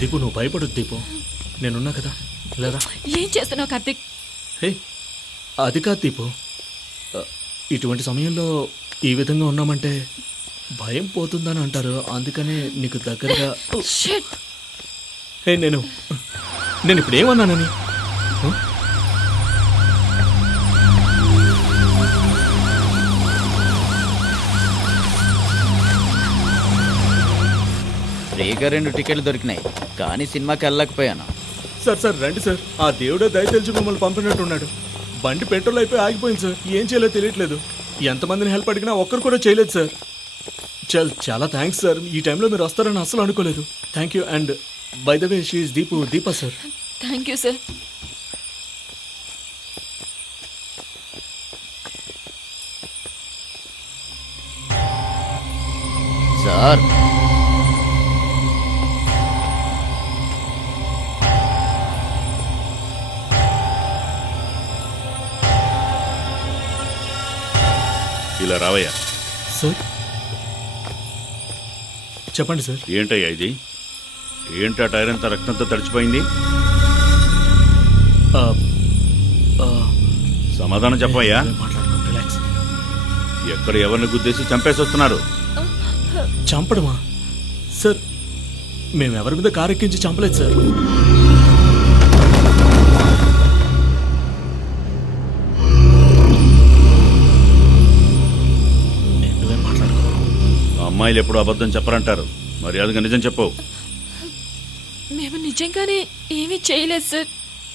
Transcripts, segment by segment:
దీపు నువ్వు భయపడొద్దు దీపు, నేనున్నా కదా. లేదా ఏం చేస్తున్నావు కార్తిక్? హే అది కాదు దీపు, ఇటువంటి సమయంలో ఈ విధంగా ఉన్నామంటే భయం పోతుందని అంటారు, అందుకనే నీకు దగ్గరగా. షిట్. హే నేను ఇప్పుడు ఏమన్నానని? ఫ్రీగా 2 టికెట్లు దొరికినాయి, కానీ సినిమాకి వెళ్ళలేకపోయాను. సార్ రండి సార్, ఆ దేవుడే దయ తెలిసి మిమ్మల్ని పంపినట్టున్నాడు. బండి పెట్రోల్ అయిపోయి ఆగిపోయింది సార్, ఏం చేయలేదో తెలియట్లేదు. ఎంతమందిని హెల్ప్ అడిగినా ఒక్కరు కూడా చేయలేదు సార్. చాలా థ్యాంక్స్ సార్, ఈ టైంలో మీరు వస్తారని అసలు అనుకోలేదు. Thank you. And by the way she is Deepa sir. Thank you sir. Sir ఇలా రావయ్యా. సార్ చెప్పండి సార్. ఏంటయ్యా ఇది? ఏంటా టైర్ అంతా రక్తంతో తడిచిపోయింది? సమాధానం చెప్పయ్యా. రిలాక్స్. ఎక్కడ ఎవరిని గుద్దేసి చంపేసి వస్తున్నారు? చంపడమా సార్? మేము ఎవరి మీద కారు ఎక్కించి చంపలేదు సార్. అమ్మాయిలు ఎప్పుడు అబద్ధం చెప్పరంటారు, మర్యాదగా నిజం చెప్పు. మేము నిజంగానే ఏమీ చేయలేదు సార్,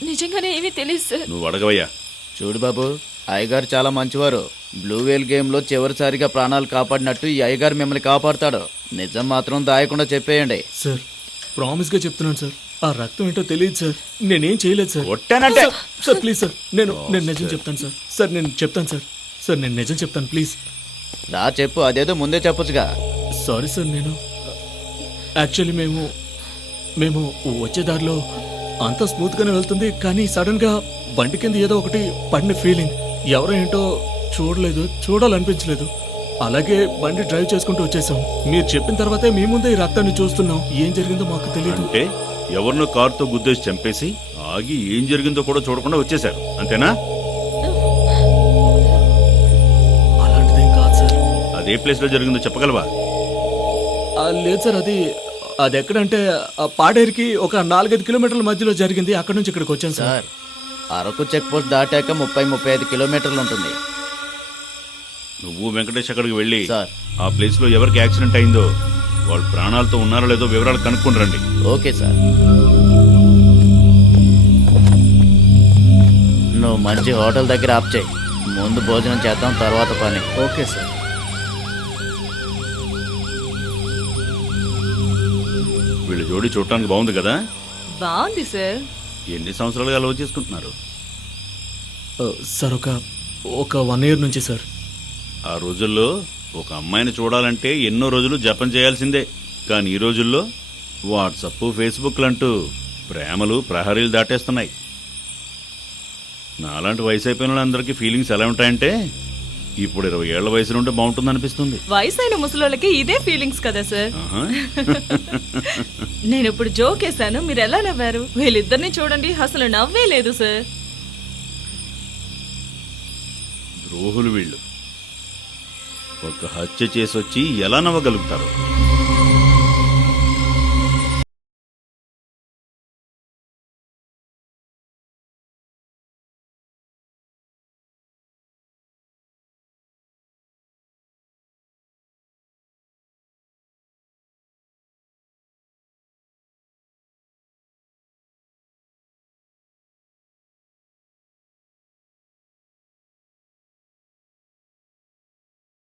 నిజంగానే ఏమీ తెలియదు సార్. నువ్వు అడగవయ్యా. చూడు బాబు, అయ్యగారు చాలా మంచివారు. బ్లూ వేల్ గేమ్లో చివరిసారిగా ప్రాణాలు కాపాడినట్టు ఈ అయ్యగారు మిమ్మల్ని కాపాడుతాడు. నిజం మాత్రం దాయకుండా చెప్పేయండి. సార్ ప్రామిస్గా చెప్తున్నాను సార్, ఆ రక్తం ఏంటో తెలియదు సార్, నేనేం చేయలేదు సార్. కొట్టానంటే సార్ ప్లీజ్ సార్, నేను నిజం చెప్తాను సార్. సార్ నేను చెప్తాను సార్. సార్ నేను నిజం చెప్తాను ప్లీజ్. రా చెప్పు, అదేదో ముందే చెప్పొచ్చుగా. సారీ సార్, నేను యాక్చువల్లీ మేము వచ్చే దారిలో అంతా స్మూత్గానే వెళ్తుంది, కానీ సడన్గా బండి కింద ఏదో ఒకటి పడిన ఫీలింగ్. ఎవరో ఏంటో చూడాలనిపించలేదు. అలాగే బండి డ్రైవ్ చేసుకుంటూ వచ్చేసాం. మీరు చెప్పిన తర్వాతే మీ ముందే ఈ రక్తాన్ని చూస్తున్నాం. ఏం జరిగిందో మాకు తెలియదు. అంటే ఎవరినో కారుతో గుద్దేసి చంపేసి ఆగి ఏం జరిగిందో కూడా చూడకుండా వచ్చేసారు, అంతేనా? అలాంటిదేం కాదు సార్. అదే ప్లేస్ లో జరిగిందో చెప్పగలవా? లేదు సార్, అది ఎక్కడంటే పాడేరుకి ఒక 4-5 కిలోమీటర్ల మధ్యలో జరిగింది. అక్కడ నుంచి ఇక్కడికి వచ్చాను sir. Sir, Araku check post దాటాక 30-35 కిలోమీటర్లు ఉంటుంది. నువ్వు వెంకటేష్ అక్కడికి వెళ్ళి సార్, ఆ ప్లేస్ లో ఎవరికి యాక్సిడెంట్ అయిందో వాళ్ళు ప్రాణాలతో ఉన్నారో లేదో వివరాలు కనుక్కొని రండి. Okay sir. నువ్వు మంచి హోటల్ దగ్గర ఆప్ చేయి. ముందు భోజనం చేద్దాం, తర్వాత పని. Okay sir. వీళ్ళ జోడి చూడటానికి బాగుంది కదా? బాగుంది సార్. ఎన్ని సంవత్సరాలుగా లవ్ చేసుకుంటున్నారు? సార్ ఒక 1 year నుంచి సార్. ఆ రోజుల్లో ఒక అమ్మాయిని చూడాలంటే ఎన్నో రోజులు జపం చేయాల్సిందే. కానీ ఈ రోజుల్లో వాట్సప్, ఫేస్బుక్ అంటూ ప్రేమలు ప్రహరీలు దాటేస్తున్నాయి. నాలాంటి వయసు అయిపోయిన వాళ్ళందరికీ ఫీలింగ్స్ ఎలా ఉంటాయంటే ఇప్పుడు 20 ఏళ్ల వయసు నుండి బాగుంటుంది అనిపిస్తుంది. వయసైన ముసలోళ్ళకి ఇదే ఫీలింగ్స్ కదా సార్. నేను ఇప్పుడు జోక్ వేసాను, మీరు ఎలా నవ్వారు? వీళ్ళిద్దరిని చూడండి, అసలు నవ్వే లేదు సార్. ద్రోహులు వీళ్ళు. ఒక హత్య చేసొచ్చి ఎలా నవ్వగలుగుతారు?